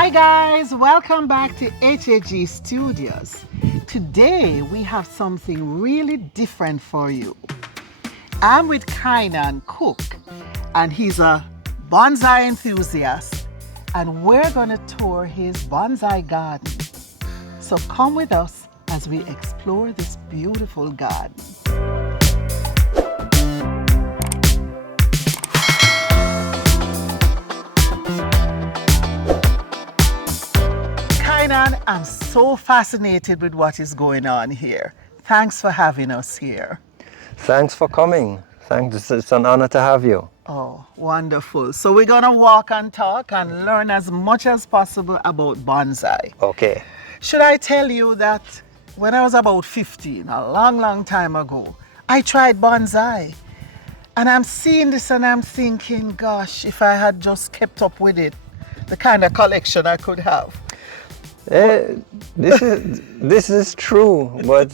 Hi guys, welcome back to HAG Studios. Today we have something really different for you. I'm with Kynan Cooke and he's a bonsai enthusiast and we're gonna tour his bonsai garden. So come with us as we explore this beautiful garden. Kynan, I'm so fascinated with what is going on here. Thanks for having us here. Thanks for coming. Thanks. It's an honor to have you. Oh, wonderful. So we're gonna walk and talk and learn as much as possible about bonsai. Okay. Should I tell you that when I was about 15, a long time ago, I tried bonsai. And I'm seeing this and I'm thinking, gosh, if I had just kept up with it, the kind of collection I could have. This is true, but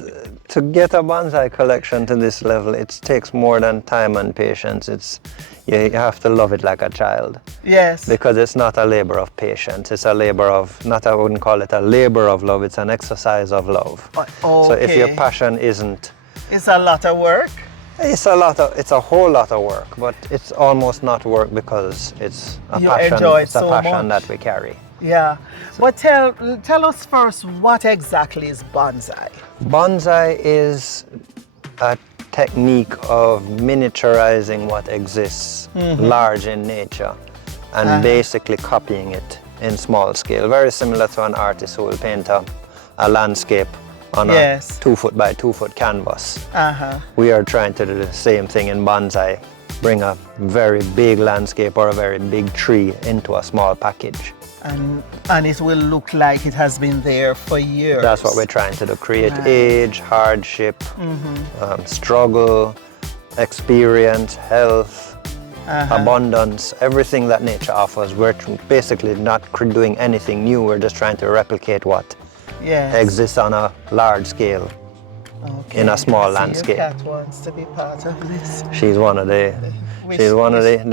to get a bonsai collection to this level, it takes more than time and patience. You have to love it like a child. Yes. Because it's not a labor of patience. It's a labor of, I wouldn't call it a labor of love, it's an exercise of love. Okay. So if your passion isn't... It's a lot of work? It's a whole lot of work, but it's almost not work because it's a passion that we carry. Yeah, but tell us first, what exactly is bonsai? Bonsai is a technique of miniaturizing what exists large in nature and basically copying it in small scale. Very similar to an artist who will paint a landscape on a 2 foot by 2 foot canvas. We are trying to do the same thing in bonsai, bring a very big landscape or a very big tree into a small package. And it will look like it has been there for years. That's what we're trying to do, create age, hardship, struggle, experience, health, abundance, everything that nature offers. We're basically not doing anything new, we're just trying to replicate what exists on a large scale in a small landscape. Your cat wants to be part of this. She's one of the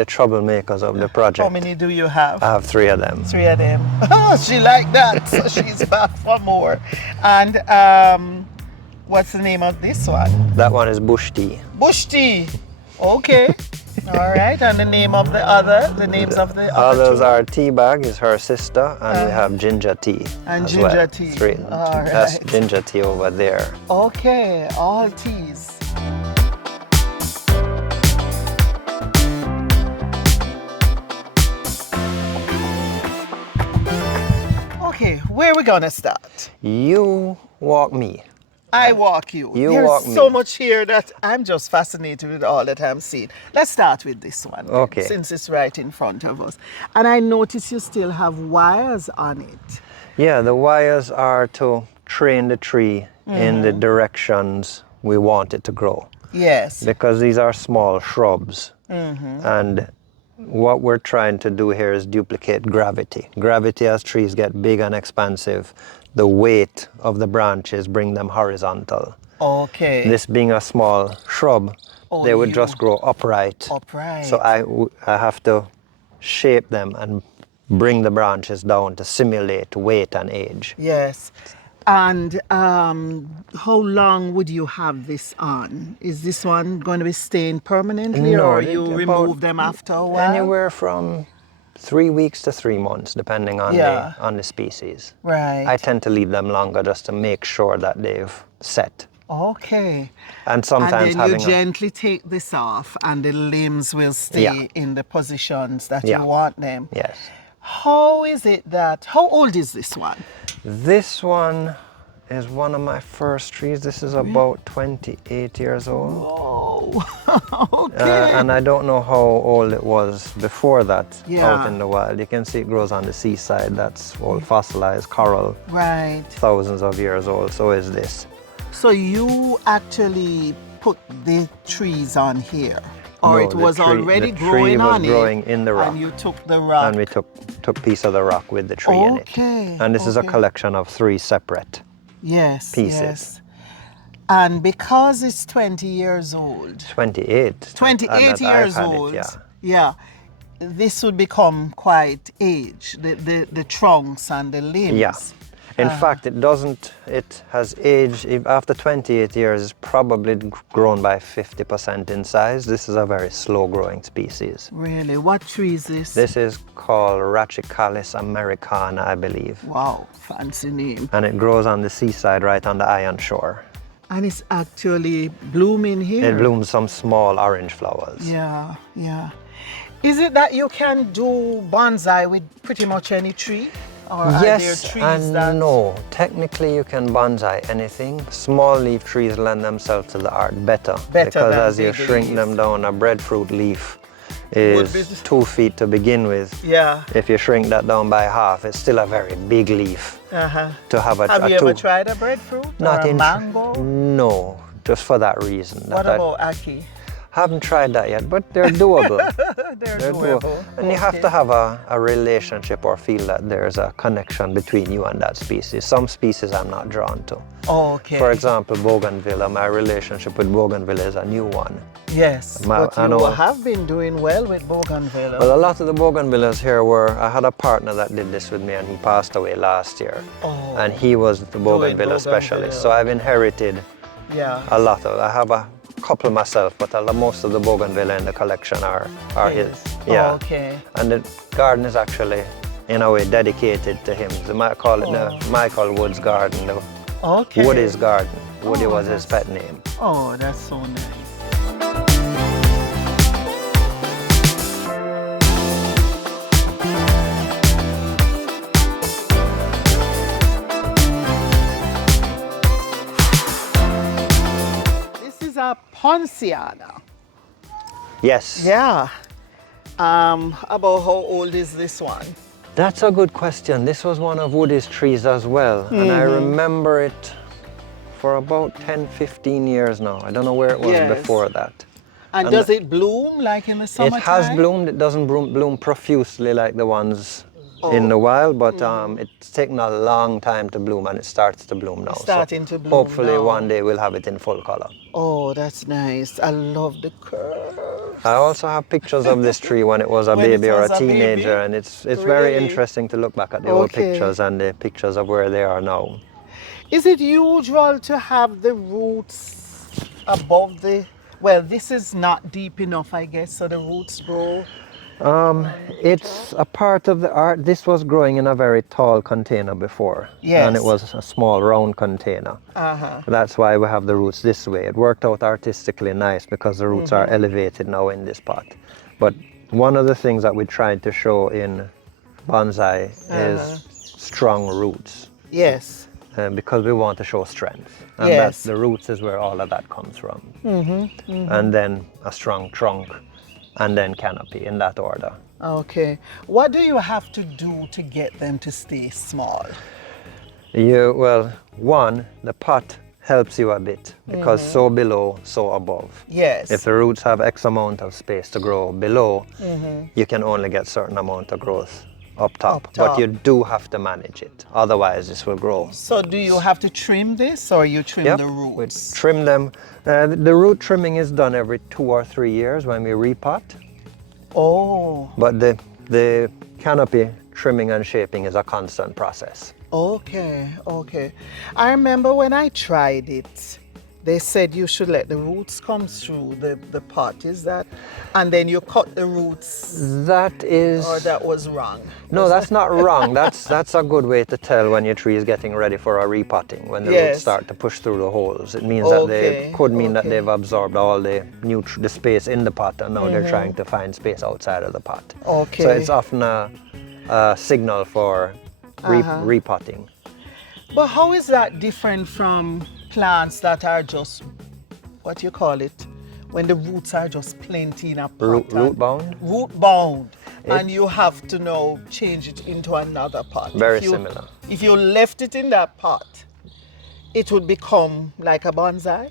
troublemakers of the project. How many do you have? I have 3 of them. 3 of them. Oh, she like that, so she's back for more. And what's the name of this one? That one is bush tea. Bush tea. Okay. All right. And the names of the other others are tea bag is her sister, and we have ginger tea. And ginger tea. 3. That's ginger tea over there. Okay, all teas. Okay, where are we gonna start? You walk me. I walk you. There's so much here that I'm just fascinated with all that I'm seeing. Let's start with this one. Okay. Since it's right in front of us. And I notice you still have wires on it. Yeah, the wires are to train the tree in the directions we want it to grow. Yes. Because these are small shrubs. And what we're trying to do here is duplicate gravity. Gravity, as trees get big and expansive, the weight of the branches bring them horizontal. Okay. This being a small shrub, they would just grow upright. Upright. So I have to shape them and bring the branches down to simulate weight and age. Yes. And how long would you have this on? Is this one going to be staying permanently, or you remove them after a while? Anywhere from 3 weeks to 3 months, depending on the species. Right. I tend to leave them longer just to make sure that they've set. Okay. And sometimes and then you gently take this off, and the limbs will stay in the positions that you want them. Yes. How old is this one? This one is one of my first trees. This is about 28 years old. Whoa. Okay. And I don't know how old it was before that out in the wild. You can see it grows on the seaside. That's all fossilized coral. Right. Thousands of years old. So is this. So you actually put the trees on here? Or No, it was already growing on it? The tree was growing in the rock. And you took the rock? And we took piece of the rock with the tree in it. And this is a collection of 3 separate pieces. Yes. And because it's 20 years old. 28. 28 years old. Yeah. this would become quite aged, the trunks and the limbs. Yeah. In fact, it has aged, after 28 years, it's probably grown by 50% in size. This is a very slow growing species. Really? What tree is this? This is called Rachicalis americana, I believe. Wow, fancy name. And it grows on the seaside right on the iron shore. And it's actually blooming here. It blooms some small orange flowers. Yeah, yeah. Is it that you can do bonsai with pretty much any tree? Or are there Yes trees and that... no. Technically, you can bonsai anything. Small leaf trees lend themselves to the art better because than as you big shrink leaves. them down, a breadfruit leaf Would be- is 2 feet to begin with. Yeah. If you shrink that down by half, it's still a very big leaf. To have a Have you two. ever tried a breadfruit Not or a in mango? No, just for that reason. What that about ackee? haven't tried that yet, but they're doable. They're They're doable. And you have to have a relationship or feel that there's a connection between you and that species. Some species I'm not drawn to. Okay. For example, bougainvillea, my relationship with bougainvillea is a new one. Yes, but I you know. have been doing well with bougainvillea. Well, a lot of the bougainvilleas here I had a partner that did this with me and he passed away last year. Oh. And he was the bougainvillea specialist. So I've inherited Yeah. a lot of, I have a couple myself, but most of the bougainvillea in the collection are his. Yeah. Okay. And the garden is actually, in a way, dedicated to him. They might call it the Michael Wood's garden, the Okay. Woody's garden. Woody Oh, was his pet name. Oh, that's so nice. This is a Ponciana. Yes. Yeah. About how old is this one? That's a good question. This was one of Woody's trees as well. And I remember it for about 10, 15 years now. I don't know where it was Yes. before that. And does it bloom like in the It summertime? has bloomed. It doesn't bloom profusely like the ones in the wild, but it's taken a long time to bloom and it starts to bloom now. Starting to bloom hopefully now. one day we'll have it in full color. Oh, that's nice. I love the curve. I also have pictures of this tree when it was a When it baby or was a a baby? teenager, and it's very Really? interesting to look back at the old Okay. pictures and the pictures of where they are now. Is it usual to have the roots above the... Well, this is not deep enough, I guess, so the roots grow... It's a part of the art. This was growing in a very tall container before. Yes. And it was a small round container. That's why we have the roots this way. It worked out artistically nice because the roots are elevated now in this pot. But one of the things that we tried to show in bonsai is strong roots. Yes. Because we want to show strength. And Yes. the roots is where all of that comes from. And then a strong trunk. And then canopy in that order. Okay. What do you have to do to get them to stay small? Well, one, the pot helps you a bit because so below, so above. Yes. If the roots have X amount of space to grow below, you can only get certain amount of growth up top. Up top. But you do have to manage it, otherwise this will grow. So do you have to trim this or you trim Yep, the we roots? trim them. The root trimming is done every 2 or 3 years when we repot. Oh, But the canopy trimming and shaping is a constant process. okay, okay. I remember when I tried it, they said you should let the roots come through the pot, is that? And then you cut the roots, That is... or that was wrong? No, that's not wrong. That's a good way to tell when your tree is getting ready for a repotting. When the Yes. roots start to push through the holes, it means that they Okay, could mean that okay. they've absorbed all the the space in the pot, and now they're trying to find space outside of the pot. Okay. So it's often a signal for repotting. But how is that different from plants that are just, what you call it, when the roots are just plenty in a pot? Root bound? Root bound. And you have to now change it into another pot. Very If you- similar. If you left it in that pot, it would become like a bonsai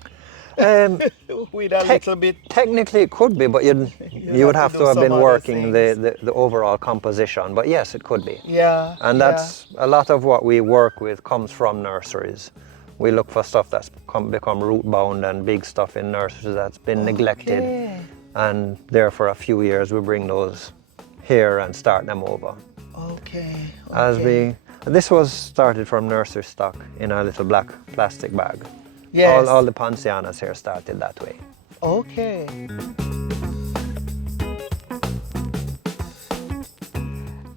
with a little bit. Technically it could be, but you would have to do have some been other working things. the overall composition. But yes, it could be. Yeah. And yeah. that's a lot of what we work with comes from nurseries. We look for stuff that's become root bound and big stuff in nurseries that's been neglected. Okay. And there for a few years we bring those here and start them over. Okay. This was started from nursery stock in a little black plastic bag. Yes. All the Poncianas here started that way. Okay.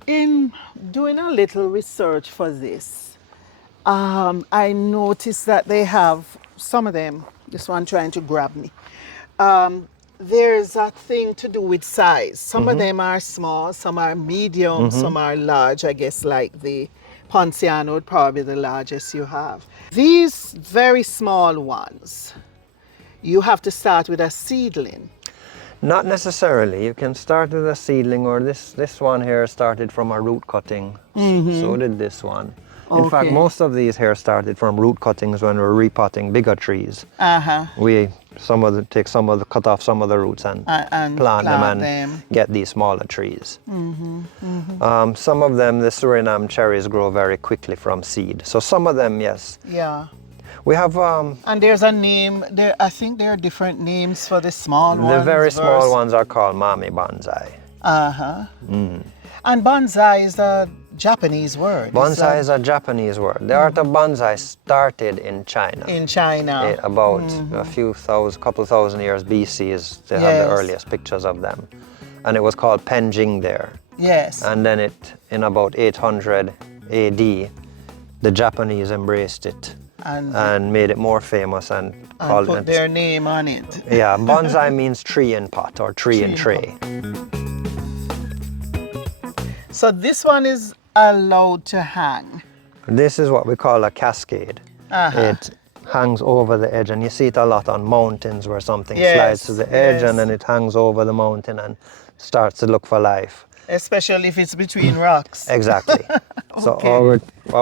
In doing a little research for this, I noticed that they have some of them. This one trying to grab me. There's a thing to do with size. Some of them are small, some are medium, some are large. I guess like the Ponciano would probably be the largest you have. These very small ones, you have to start with a seedling. Not necessarily. You can start with a seedling, or this one here started from a root cutting. So did this one. In fact, Okay. most of these here started from root cuttings when we're repotting bigger trees. We cut off some of the roots and plant them and get these smaller trees. Some of them, the Suriname cherries, grow very quickly from seed. So some of them, yes. Yeah. We have And there's a name there. I think there are different names for the small ones. the very small ones are called Mami Bonsai. And bonsai is a Japanese word. Bonsai is a Japanese word. The art of bonsai started in China. In China. About couple thousand years BC they have the earliest pictures of them. And it was called Penjing there. Yes. And then in about 800 AD, the Japanese embraced it and made it more famous and called put it. their name on it. Yeah, bonsai means tree in pot or tree in tray. So this one is allowed to hang. This is what we call a cascade. It hangs over the edge, and you see it a lot on mountains where something slides to the edge and then it hangs over the mountain and starts to look for life. Especially if it's between rocks. Exactly. So all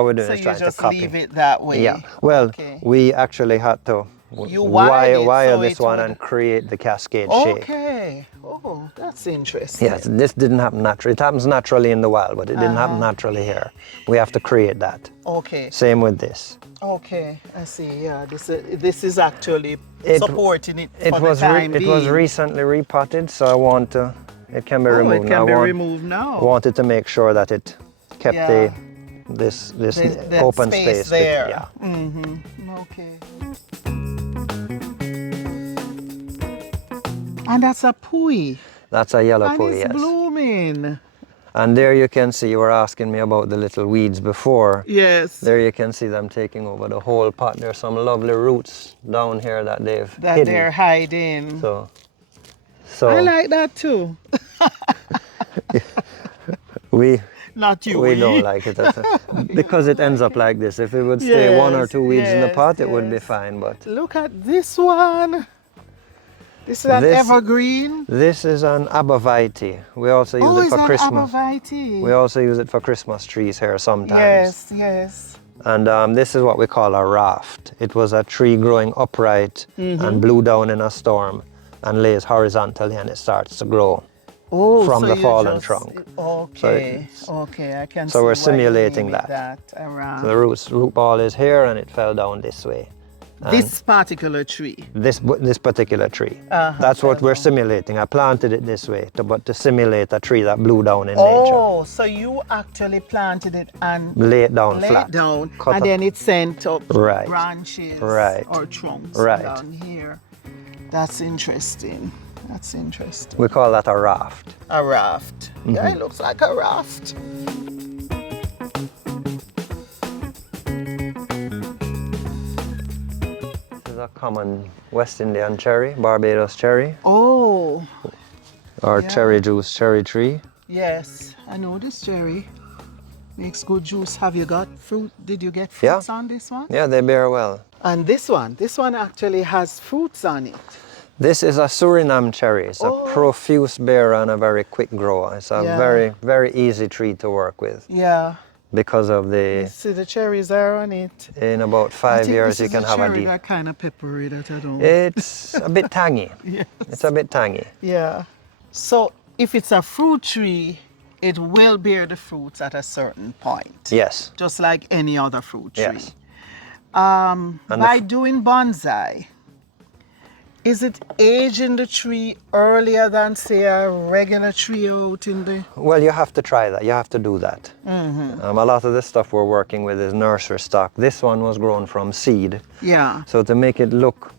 we're doing is trying to copy. So you just leave it that way. Yeah. Well, we actually had to wire this one and create the cascade shape. Okay. Oh, that's interesting. Yes, this didn't happen naturally. It happens naturally in the wild, but it didn't happen naturally here. We have to create that. Okay. Same with this. Okay, I see. Yeah, this is actually supporting it for the time being. It was recently repotted, so I want to. It can be removed. It can be removed now. Wanted to make sure that it kept this open space there. Yeah. Okay. And that's a pui. That's a yellow And pui, it's yes. blooming. And there you can see, you were asking me about the little weeds before. Yes. There you can see them taking over the whole pot. There's some lovely roots down here that hidden. They're hiding. So I like that too. Not you. We don't like it because it ends up like this. If it would stay one or two weeds in the pot, it would be fine. But look at this one. This is an evergreen. This is an abavite. We also use it for Christmas. Abavite. We also use it for Christmas trees here sometimes. Yes. And this is what we call a raft. It was a tree growing upright and blew down in a storm and lays horizontally, and it starts to grow from the fallen trunk. Okay, I can see. So we're simulating that. Around. So the root ball is here, and it fell down this way. This particular tree. This particular tree. That's what we're simulating. I planted it this way, but to simulate a tree that blew down in nature. Oh, so you actually planted it and lay it down flat. And then it sent up branches or trunks down here. That's interesting. We call that a raft. A raft. Yeah, it looks like a raft. A common West Indian cherry, Barbados cherry. Oh. Or cherry juice, cherry tree. Yes, I know this cherry. Makes good juice. Have you got fruit? Did you get fruits on this one? Yeah, they bear well. And this one actually has fruits on it. This is a Suriname cherry. It's a profuse bearer and a very quick grower. It's a very, very easy tree to work with. Yeah. Because of see the cherries are on it. In about 5 years you can have a deep. That kind of peppery that I don't. It's a bit tangy. Yes. It's a bit tangy. Yeah. So if it's a fruit tree, it will bear the fruits at a certain point. Yes. Just like any other fruit tree. Yes. By doing bonsai, Is it aging the tree earlier than, say, a regular tree out in the... Well, you have to try that. You have to do that. A lot of the stuff we're working with is nursery stock. This one was grown from seed. Yeah. So to make it look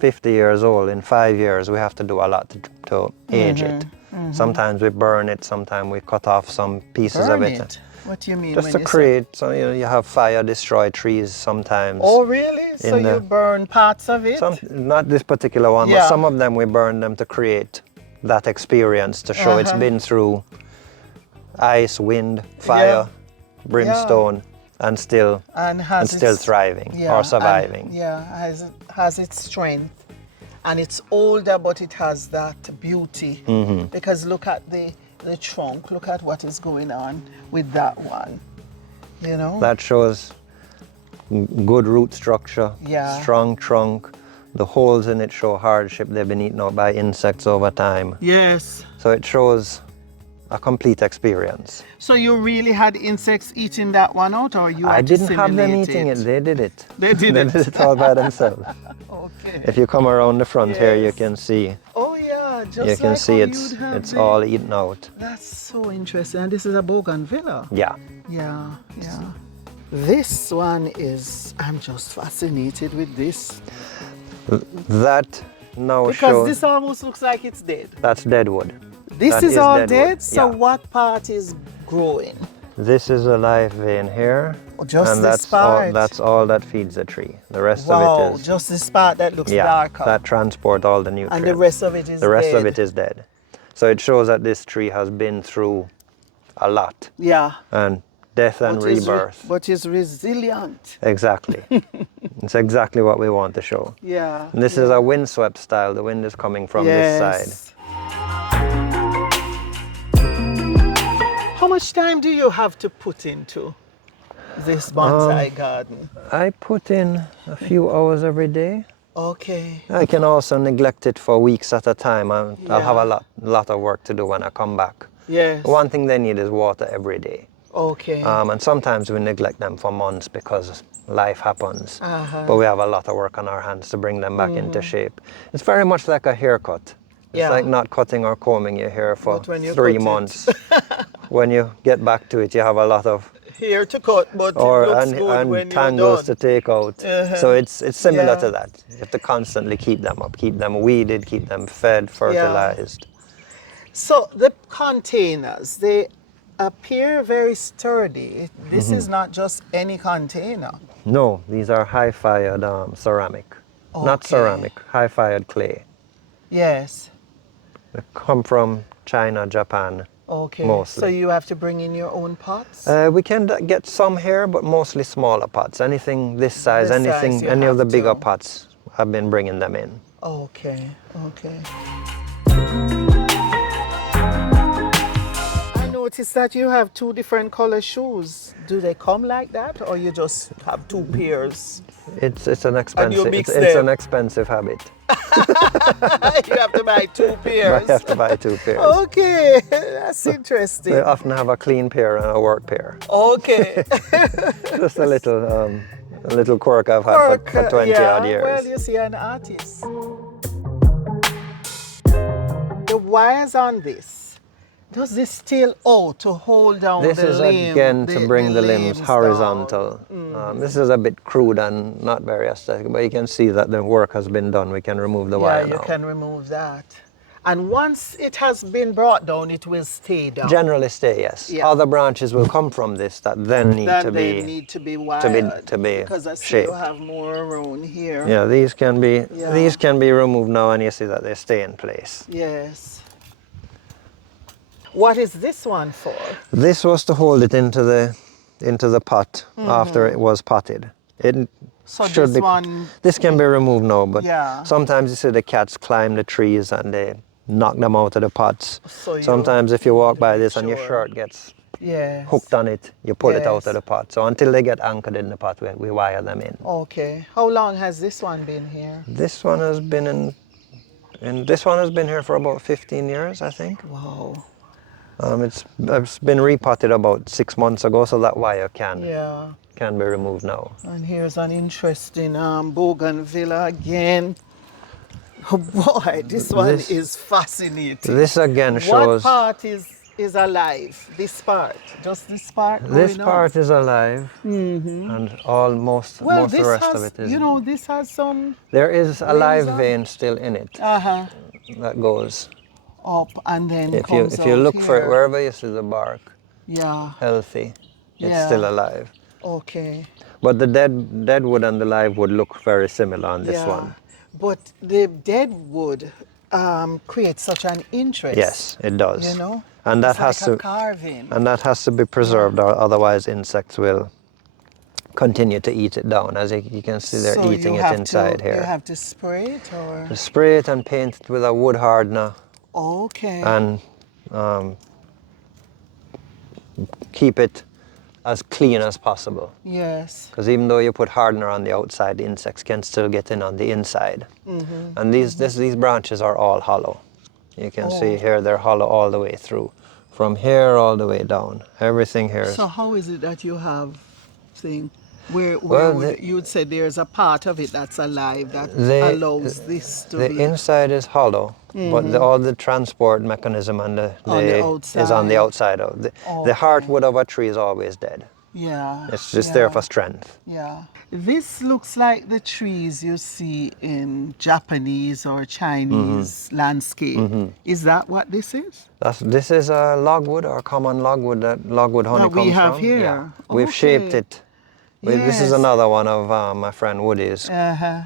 50 years old, in 5 years, we have to do a lot to age it. Sometimes we burn it, sometimes we cut off some pieces of Burn it. it? What do you mean? Just when to you say- create, so you have fire destroy trees sometimes. Oh, really? So in the- you burn parts of it? Not this particular one, Yeah. but some of them we burn them to create that experience, to show it's been through ice, wind, fire, brimstone, and still its- thriving yeah, or surviving. And, has its strength. And it's older, but it has that beauty. Because look at the trunk, look at what is going on with that one. You know? That shows good root structure, Yeah. strong trunk. The holes in it show hardship. They've been eaten out by insects over time. Yes. So it shows a complete experience. So you really had insects eating that one out, or you I had to didn't have them simulate eating it. They did it. They did They it. did it all by themselves. Okay. If you come around the front here, you Yes. can see. Oh yeah, just You can like see how it's you'd have it's the- all eaten out. That's so interesting. And this is a bougainvillea. Yeah. Yeah, yeah. This one is, I'm just fascinated with this. That now Because shows this almost looks like it's dead. that's deadwood. This That is is all deadwood, dead? So yeah. what part is growing? This is a live vein here. Oh, just and this that's part? all that feeds the tree. The rest Wow, of it is just this part that looks yeah, darker. that transport all the nutrients. And the rest of it is The rest of dead. it is dead. So it shows that this tree has been through a lot. Yeah. And death and But is re- rebirth. but is resilient. Exactly. It's exactly what we want to show. Yeah. And this is a windswept style. The wind is coming from this side. Yes. How much time do you have to put into this bonsai garden? I put in a few hours every day. Okay. I can also neglect it for weeks at a time. I'll have Yeah. a lot of work to do when I come back. Yes. One thing they need is water every day. Okay. And sometimes we neglect them for months because life happens. Uh-huh. But we have a lot of work on our hands to bring them back into shape. It's very much like a haircut. It's Yeah. like not cutting or combing your hair for But when you 3 cut it- months. When you get back to it, you have a lot of Here to cut, but it looks good when and you're tangles done. to take out. Uh-huh. So it's similar Yeah. to that. You have to constantly keep them up, keep them weeded, keep them fed, fertilized. So the containers, they appear very sturdy. This is not just any container. No, these are high-fired ceramic. Not Okay. ceramic, high-fired clay. Yes. They come from China, Japan. Okay. Mostly. So you have to bring in your own pots? We can get some here, but mostly smaller pots. Anything this size, This size you any of the have bigger to. pots, I've been bringing them in. Okay, okay. I noticed that you have 2 different color shoes. Do they come like that, or you just have 2 pairs? It's an expensive mix it's them. an expensive habit. You have to buy 2 I pairs. have to buy 2 pairs. Okay, that's interesting. They often have a clean pair and a work pair. Okay. Just a little quirk I've had for 20 yeah, odd years. Well, you see, an artist. The wires on this, does this still to hold down This the is limb, again to bring the limbs down? horizontal. This is a bit crude and not very aesthetic, but you can see that the work has been done. We can remove the Yeah, wire you now. can remove that. And once it has been brought down, it will stay down. Generally stay, yes. Yeah. Other branches will come from this that then need Then to they be. need to be wired. to be because I see shaped. you have more around here. Yeah, these can be Yeah. removed now, and you see that they stay in place. Yes. What is this one for? This was to hold it into the pot after it was potted. It So should this be. one, This can be removed now, but Yeah. sometimes you see the cats climb the trees and they knock them out of the pots. So you Sometimes if you walk by this and your sure. shirt gets yes. hooked on it, you pull it out Yes. of the pot. So until they get anchored in the pot, we wire them in. Okay. How long has this one been here? This one has been this one has been here for about 15 years, I think. Wow. It's been repotted about 6 months ago, so that wire can be removed now. And here's an interesting bougainvillea again. Oh boy, this one This- is fascinating. This again What shows part is alive? This part, just this part this going part on? is alive, and almost Well, most of the this rest of has, it is. you know, this has some There is a live razor. vein still in it Uh-huh. that goes. Up and then If you comes if you out look for it here. wherever you see the bark, Yeah, healthy, it's Yeah. still alive. okay. But the dead wood and the live wood look very similar on this Yeah. one. But the dead wood creates such an interest. Yes, it does. You know? And that It's has like a to carving. and that has to be preserved, or otherwise insects will continue to eat it down. As you can see, they're So eating you it have inside to, here. You have to spray it or? Spray it and paint it with a wood hardener, Okay. and keep it as clean as possible. Yes. Because even though you put hardener on the outside, the insects can still get in on the inside. And these branches are all hollow. You can see here they're hollow all the way through. From here all the way down. Everything here is... So how is it that you have thing where Well, you would say there's a part of it that's alive that They- allows this to the be inside is hollow, but all the transport mechanism and On the is on the outside. outside of the heartwood of a tree is always dead. yeah. It's just yeah, there for strength. Yeah. This looks like the trees you see in Japanese or Chinese landscape. Is that what this is? This is a logwood, or common logwood that logwood honey That we comes have from. here. Yeah. We've shaped Okay. it. This is Yes. another one of my friend Woody's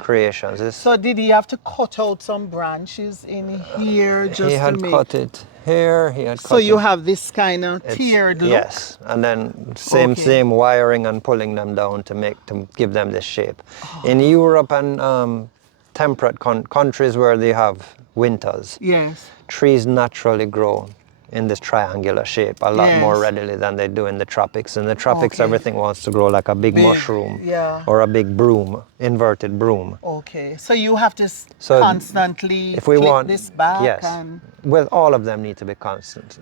creations. So did he have to cut out some branches in here just He to had make? cut it here. He had So cut you it. have this kind of It's- tiered look. Yes, and then same Okay. wiring and pulling them down to give them this shape. In Europe and temperate countries where they have winters, Yes. trees naturally grow in this triangular shape a lot more Yes. readily than they do in the tropics. In the tropics, Okay. everything wants to grow like a big Big, mushroom yeah. or a big broom, inverted broom. Okay. So you have to So constantly If we clip want this back yes, and well, all of them need to be constant,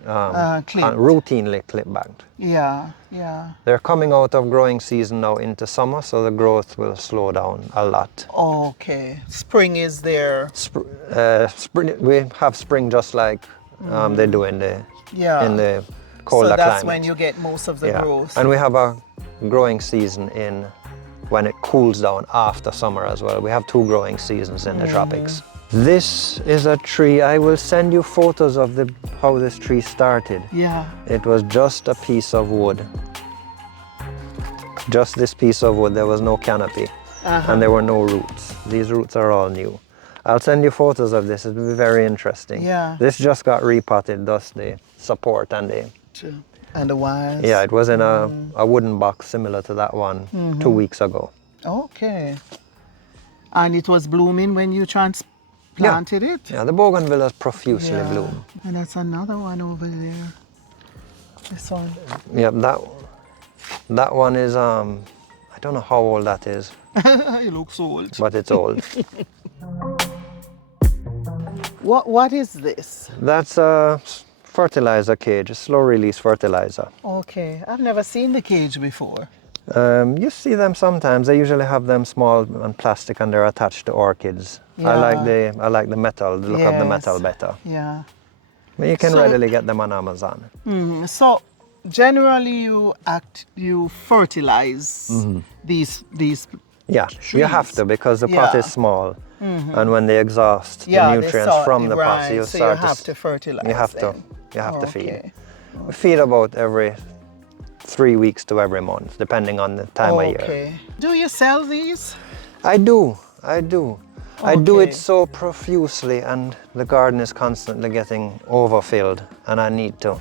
clipped. routinely clip backed. yeah, yeah. They're coming out of growing season now into summer, so the growth will slow down a lot. Okay. Spring is there. Spring, we have spring just like they do in the Yeah. in the colder so that's climate. when you get most of the growth. And we have a growing season in when it cools down after summer as well. We have 2 growing seasons in the tropics. This is a tree. I will send you photos of how this tree started. Yeah. It was just a piece of wood. Just this piece of wood. There was no canopy. And there were no roots. These roots are all new. I'll send you photos of this. It'll be very interesting. Yeah. This just got repotted, thus the support and the... And the wires. Yeah, it was in a wooden box similar to that one 2 weeks ago. Okay. And it was blooming when you transplanted it? Yeah, the bougainvilleas profusely bloom. And that's another one over there. This one. Yep, that one is, I don't know how old that is, It looks old. but it's old. What is this? That's a fertilizer cage, a slow release fertilizer. Okay. I've never seen the cage before. You see them sometimes. They usually have them small and plastic, and they're attached to orchids. I like the metal, the look of the metal Yes. better. Yeah. But you can So- readily get them on Amazon. So generally you fertilize these Yeah, you have trees. to, because the pot Yeah. is small, and when they exhaust the nutrients from the pot, so you so start you have to fertilize. you have to them. you have to feed. Okay. We feed about every 3 weeks to every month, depending on the time of year. Okay. Do you sell these? I do. I do Okay. it so profusely, and the garden is constantly getting overfilled, and I need to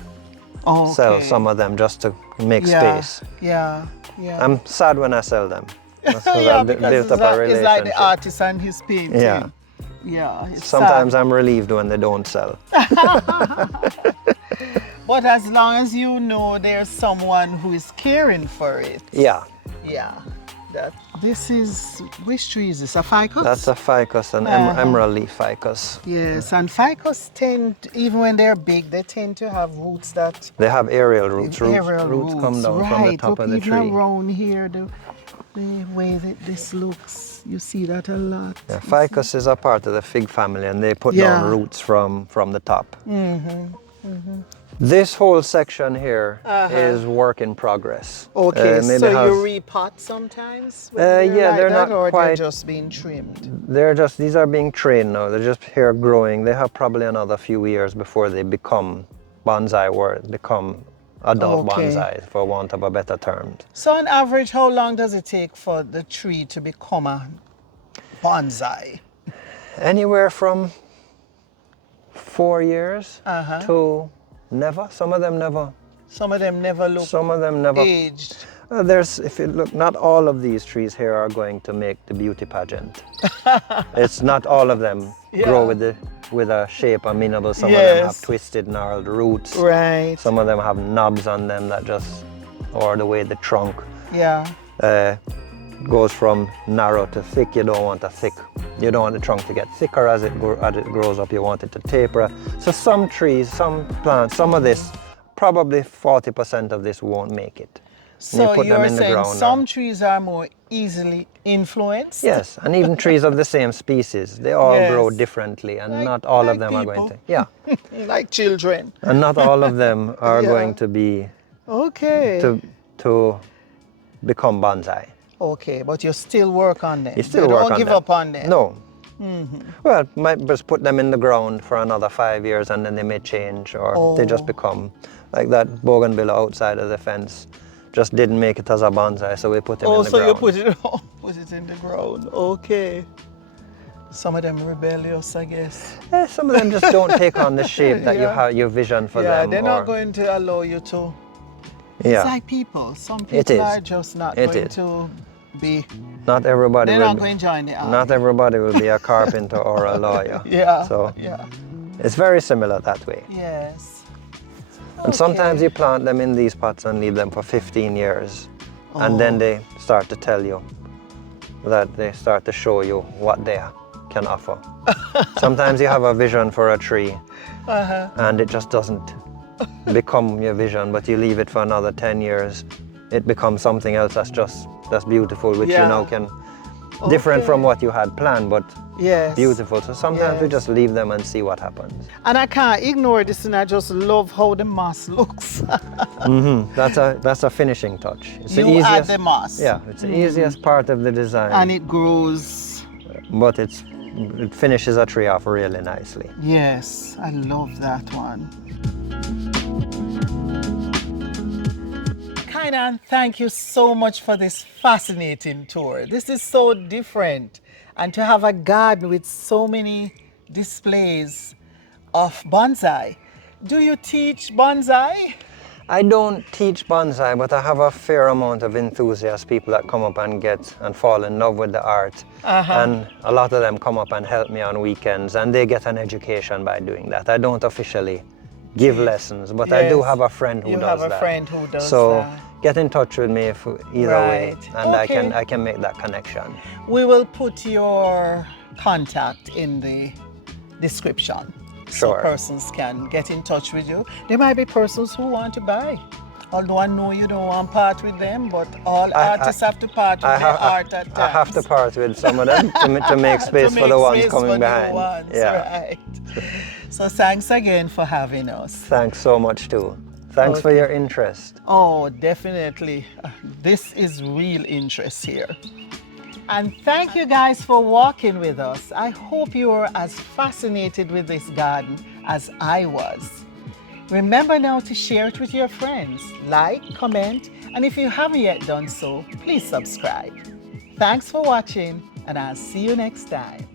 sell Okay. some of them just to make Yeah. space. Yeah. Yeah. I'm sad when I sell them. That's 'cause yeah, I've because built up a it's like relationship. the artist and his painting. Yeah. Yeah. It's Sometimes sad. I'm relieved when they don't sell. But as long as you know there's someone who is caring for it. Yeah, Yeah. This is, which tree is this? A ficus? that's a ficus, an emerald leaf ficus. Yes, and ficus tend, even when they're big, they tend to have roots that... They have aerial roots. aerial Roots come down from the right, top up of the even tree. around here, the way that this looks. You see that a lot. Yeah, ficus is a part of the fig family, and they put down roots from the top. This whole section here is work in progress. Okay, maybe so has- you repot sometimes? When yeah, like they're that, not or quite- they're just being trimmed? These are being trained now. They're just here growing. They have probably another few years before they become bonsai, or become adult bonsai, for want of a better term. So on average, how long does it take for the tree to become a bonsai? Anywhere from 4 years to never. Some of them never. Some of them never look Some of them never. aged. If you look, not all of these trees here are going to make the beauty pageant. It's not all of them grow with a shape amenable. Some of them have twisted, gnarled roots. Right. Some of them have knobs on them that just, or the way the trunk goes from narrow to thick. You don't want you don't want the trunk to get thicker as it grows up. You want it to taper. So some trees, some plants, some of this, probably 40% of this won't make it. So you're saying some trees are more easily influenced? Yes, and even trees of the same species, they all grow differently, and not all of them are going to. Yeah. Like children. And not all of them are going to be to become bonsai. Okay, but you still work on them. You still work on them. Don't give up on them. No. Well, might just put them in the ground for another 5 years, and then they may change, or they just become like that bougainvillea outside of the fence. Just didn't make it as a bonsai, so we put it in the ground. So you put it in the ground. Okay. Some of them rebellious, I guess. Some of them just don't take on the shape that you have, your vision for them. Yeah, they're not going to allow you to. It's like people. Some people are just not going to be. Not everybody. They're not going to join the army. Not everybody will be a carpenter or a lawyer. So it's very similar that way. Yes. And sometimes you plant them in these pots and leave them for 15 years. And then they start to tell you that they start to show you what they can offer. Sometimes you have a vision for a tree and it just doesn't become your vision, but you leave it for another 10 years. It becomes something else that's beautiful, which you know can different from what you had planned, but beautiful. So sometimes we just leave them and see what happens. And I can't ignore this, and I just love how the moss looks. That's a finishing touch. It's the easiest. Add the moss. Yeah, it's the easiest part of the design. And it grows. But it finishes a tree off really nicely. Yes, I love that one. Kynan, thank you so much for this fascinating tour. This is so different. And to have a garden with so many displays of bonsai. Do you teach bonsai? I don't teach bonsai, but I have a fair amount of enthusiast people that come up and fall in love with the art. And a lot of them come up and help me on weekends, and they get an education by doing that. I don't officially give lessons, but I do have a friend who does that. You have a friend who does that. So get in touch with me either way, and I can make that connection. We will put your contact in the description. So persons can get in touch with you. There might be persons who want to buy. Although I know you don't want to part with them, but all artists have to part with their art at times. I have to part with some of them to make space for the ones coming behind. Right. So thanks again for having us. Thanks so much too. Thanks for your interest. Oh, definitely. This is real interest here. And thank you guys for walking with us. I hope you are as fascinated with this garden as I was. Remember now to share it with your friends. Like, comment, and if you haven't yet done so, please subscribe. Thanks for watching, and I'll see you next time.